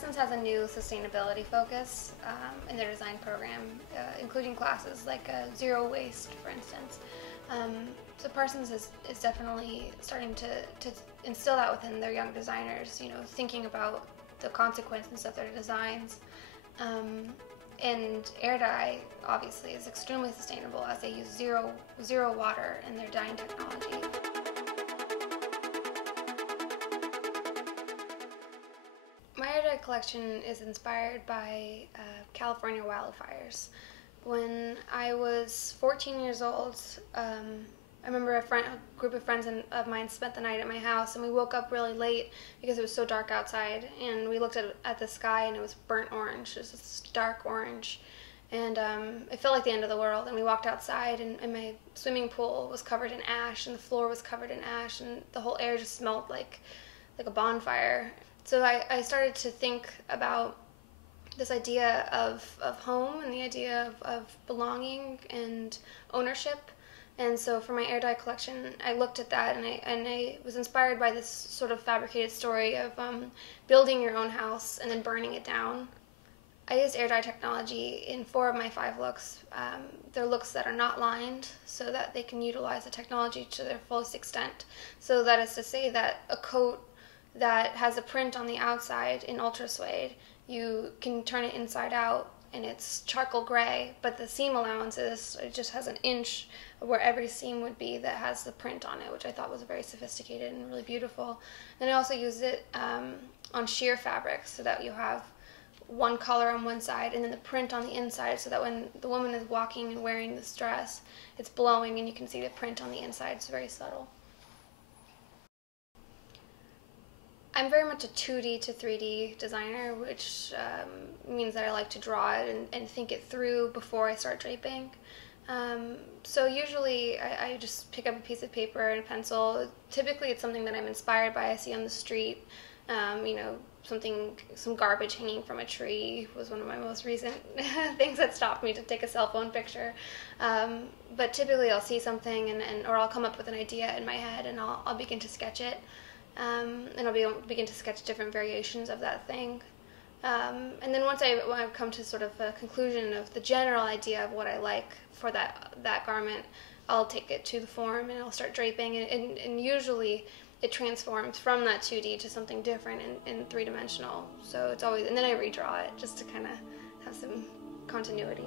Parsons has a new sustainability focus in their design program, including classes like zero waste, for instance. So Parsons is definitely starting to instill that within their young designers, thinking about the consequences of their designs. And AirDye obviously is extremely sustainable as they use zero water in their dyeing technology. My AirDye collection is inspired by California wildfires. When I was 14 years old, I remember a group of friends of mine spent the night at my house, and we woke up really late because it was so dark outside, and we looked at the sky and it was burnt orange. It was this dark orange, and it felt like the end of the world. And we walked outside, and my swimming pool was covered in ash, and the floor was covered in ash, and the whole air just smelled like a bonfire. So I started to think about this idea of home and the idea of belonging and ownership. And so for my AirDye collection, I looked at that, and I was inspired by this sort of fabricated story of building your own house and then burning it down. I used AirDye technology in 4 of my 5 looks. They're looks that are not lined, so that they can utilize the technology to their fullest extent. So that is to say that a coat that has a print on the outside in ultra suede, you can turn it inside out and it's charcoal gray, but the seam allowances, it just has an inch where every seam would be that has the print on it, which I thought was very sophisticated and really beautiful. And I also used it on sheer fabrics, so that you have one color on one side and then the print on the inside, so that when the woman is walking and wearing this dress, it's blowing and you can see the print on the inside. It's very subtle. I'm very much a 2D to 3D designer, which means that I like to draw it and think it through before I start draping. So usually I just pick up a piece of paper and a pencil. Typically it's something that I'm inspired by, I see on the street. Some garbage hanging from a tree was one of my most recent things that stopped me to take a cell phone picture. But typically I'll see something or I'll come up with an idea in my head, and I'll begin to sketch it. And I'll begin to sketch different variations of that thing. And then once I've come to sort of a conclusion of the general idea of what I like for that garment, I'll take it to the form and I'll start draping, and usually it transforms from that 2D to something different in 3-dimensional. So it's always, and then I redraw it just to kind of have some continuity.